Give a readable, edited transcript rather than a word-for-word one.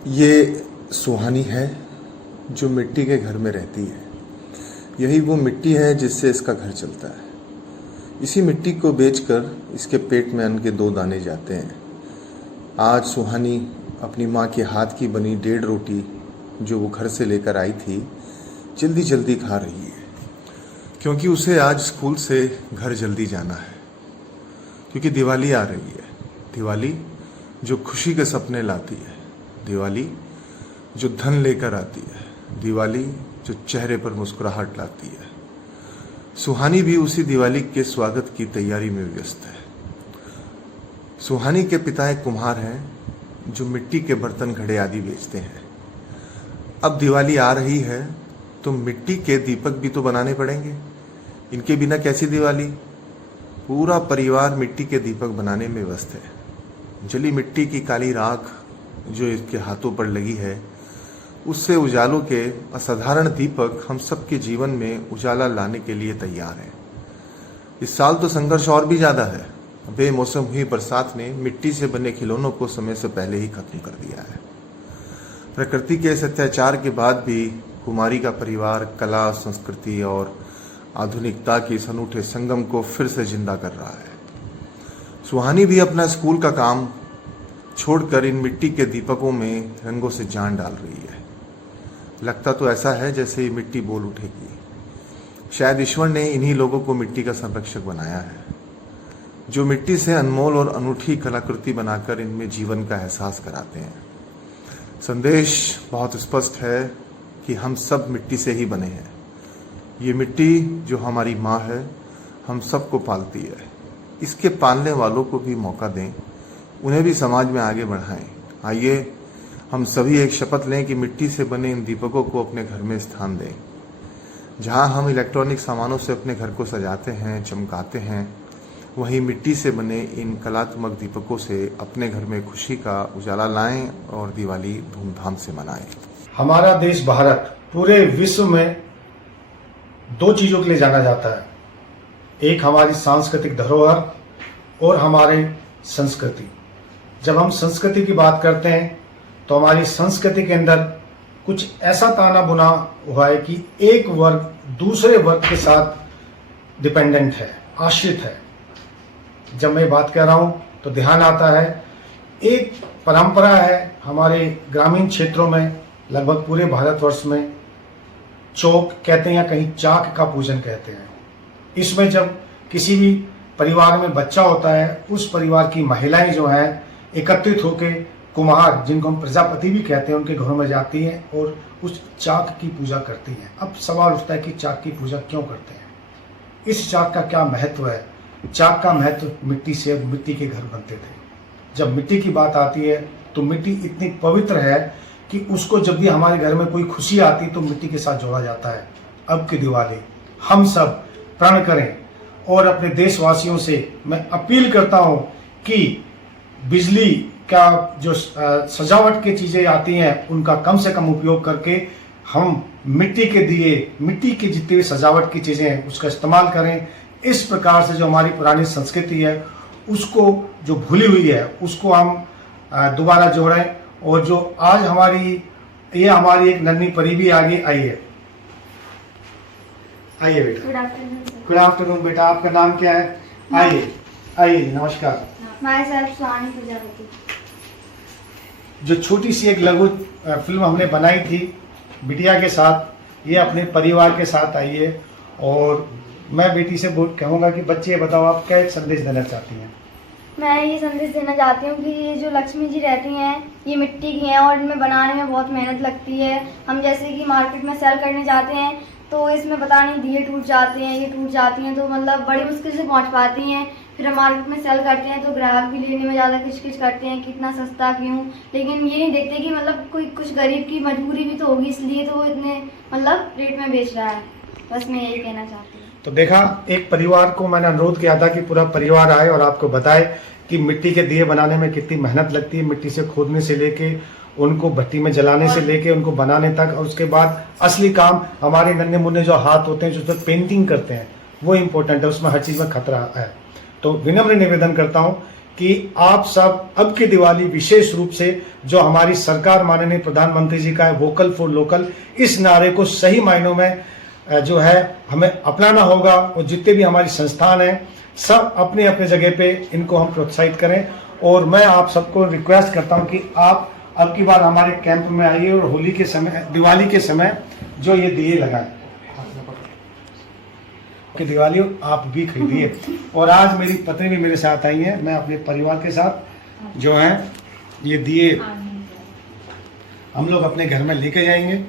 ये सुहानी है जो मिट्टी के घर में रहती है। यही वो मिट्टी है जिससे इसका घर चलता है। इसी मिट्टी को बेचकर इसके पेट में अन्न के 2 दाने जाते हैं। आज सुहानी अपनी माँ के हाथ की बनी 1.5 रोटी जो वो घर से लेकर आई थी जल्दी जल्दी खा रही है, क्योंकि उसे आज स्कूल से घर जल्दी जाना है। क्योंकि दिवाली आ रही है। दिवाली जो खुशी के सपने लाती है, दिवाली जो धन लेकर आती है, दिवाली जो चेहरे पर मुस्कुराहट लाती है। सुहानी भी उसी दिवाली के स्वागत की तैयारी में व्यस्त है। सुहानी के पिता एक कुम्हार हैं जो मिट्टी के बर्तन घड़े आदि बेचते हैं। अब दिवाली आ रही है तो मिट्टी के दीपक भी तो बनाने पड़ेंगे। इनके बिना कैसी दिवाली। पूरा परिवार मिट्टी के दीपक बनाने में व्यस्त है। जली मिट्टी की काली राख जो इसके हाथों पर लगी है, उससे उजालों के असाधारण दीपक हम सबके जीवन में उजाला लाने के लिए तैयार हैं। इस साल तो संघर्ष और भी ज्यादा है। बेमौसम हुई बरसात ने मिट्टी से बने खिलौनों को समय से पहले ही खत्म कर दिया है। प्रकृति के इस अत्याचार के बाद भी कुमारी का परिवार कला, संस्कृति और आधुनिकता के इस अनूठे संगम को फिर से जिंदा कर रहा है। सुहानी भी अपना स्कूल का काम छोड़कर इन मिट्टी के दीपकों में रंगों से जान डाल रही है। लगता तो ऐसा है जैसे ये मिट्टी बोल उठेगी। शायद ईश्वर ने इन्हीं लोगों को मिट्टी का संरक्षक बनाया है, जो मिट्टी से अनमोल और अनूठी कलाकृति बनाकर इनमें जीवन का एहसास कराते हैं। संदेश बहुत स्पष्ट है कि हम सब मिट्टी से ही बने हैं। ये मिट्टी जो हमारी माँ है, हम सबको पालती है। इसके पालने वालों को भी मौका दें, उन्हें भी समाज में आगे बढ़ाएं। आइए हम सभी एक शपथ लें कि मिट्टी से बने इन दीपकों को अपने घर में स्थान दें। जहां हम इलेक्ट्रॉनिक सामानों से अपने घर को सजाते हैं, चमकाते हैं, वहीं मिट्टी से बने इन कलात्मक दीपकों से अपने घर में खुशी का उजाला लाएं और दिवाली धूमधाम से मनाएं। हमारा देश भारत पूरे विश्व में 2 चीजों के लिए जाना जाता है। एक हमारी सांस्कृतिक धरोहर और हमारे संस्कृति। जब हम संस्कृति की बात करते हैं तो हमारी संस्कृति के अंदर कुछ ऐसा ताना बुना हुआ है कि एक वर्ग दूसरे वर्ग के साथ डिपेंडेंट है, आश्रित है। जब मैं बात कर रहा हूं तो ध्यान आता है, एक परंपरा है हमारे ग्रामीण क्षेत्रों में, लगभग पूरे भारतवर्ष में चौक कहते हैं या कहीं चाक का पूजन कहते हैं। इसमें जब किसी भी परिवार में बच्चा होता है, उस परिवार की महिलाएं जो हैं एकत्रित होकर कुम्हार, जिनको हम प्रजापति भी कहते हैं, उनके घरों में जाती हैं और उस चाक की पूजा करती हैं। अब सवाल उठता है कि चाक की पूजा क्यों करते हैं, इस चाक का क्या महत्व है। चाक का महत्व मिट्टी से मिट्टी के घर बनते थे। जब मिट्टी की बात आती है तो मिट्टी इतनी पवित्र है कि उसको जब भी हमारे घर में कोई खुशी आती तो मिट्टी के साथ जोड़ा जाता है। अब की दिवाली हम सब प्रण करें और अपने देशवासियों से मैं अपील करता हूं कि बिजली का जो सजावट की चीजें आती हैं उनका कम से कम उपयोग करके हम मिट्टी के दिए, मिट्टी की जितनी भी सजावट की चीजें हैं उसका इस्तेमाल करें। इस प्रकार से जो हमारी पुरानी संस्कृति है उसको, जो भूली हुई है, उसको हम दोबारा जोड़ें। और जो आज हमारी एक नन्ही परी भी आगे आई है। आइए बेटा। गुड आफ्टरनून बेटा, आपका नाम क्या है? आइए नमस्कार। सुहानी प्रजापति। जो छोटी सी एक लघु फिल्म हमने बनाई थी बिटिया के साथ, ये अपने परिवार के साथ आई है। और मैं बेटी से कहूँगा कि बच्चे बताओ आप क्या एक संदेश देना चाहती हैं? मैं ये संदेश देना चाहती हूँ कि ये जो लक्ष्मी जी रहती हैं ये मिट्टी की हैं और इनमें बनाने में बहुत मेहनत लगती है। हम जैसे कि मार्केट में सेल करने जाते हैं तो इसमें पता नहीं दिए टूट जाते हैं, ये टूट जाती हैं, तो मतलब बड़ी मुश्किल से पहुंच पाती हैं। फिर हम मार्केट में सेल करते हैं तो ग्राहक भी लेने में ज़्यादा किचकिच करते हैं कि इतना सस्ता क्यों, लेकिन ये नहीं देखते कि मतलब कोई कुछ गरीब की मजबूरी भी तो होगी, इसलिए तो वो इतने मतलब रेट में बेच रहा है। बस मैं यही कहना चाहती हूँ। तो देखा, एक परिवार को मैंने अनुरोध किया था कि पूरा परिवार आए और आपको बताए कि मिट्टी के दिए बनाने में कितनी मेहनत लगती है। मिट्टी से खोदने से लेके उनको भट्टी में जलाने से लेके उनको बनाने तक, और उसके बाद असली काम हमारे नन्हे मुन्ने जो हाथ होते हैं जो उस पर पेंटिंग करते हैं वो इम्पोर्टेंट है। उसमें हर चीज़ में खतरा है। तो विनम्र निवेदन करता हूँ कि आप सब अब की दिवाली विशेष रूप से जो हमारी सरकार माननीय प्रधानमंत्री जी का है वोकल फॉर लोकल, इस नारे को सही मायनों में जो है हमें अपनाना होगा। और जितने भी हमारी संस्थान हैं सब अपने अपने जगह पे इनको हम प्रोत्साहित करें। और मैं आप सबको रिक्वेस्ट करता हूं कि आप अब की बार हमारे कैंप में आइए और होली के समय, दिवाली के समय जो ये दिए लगाएं कि दिवाली आप भी खरीदिए। और आज मेरी पत्नी भी मेरे साथ आई है, मैं अपने परिवार के साथ जो है ये दिए हम लोग अपने घर में लेके जाएंगे।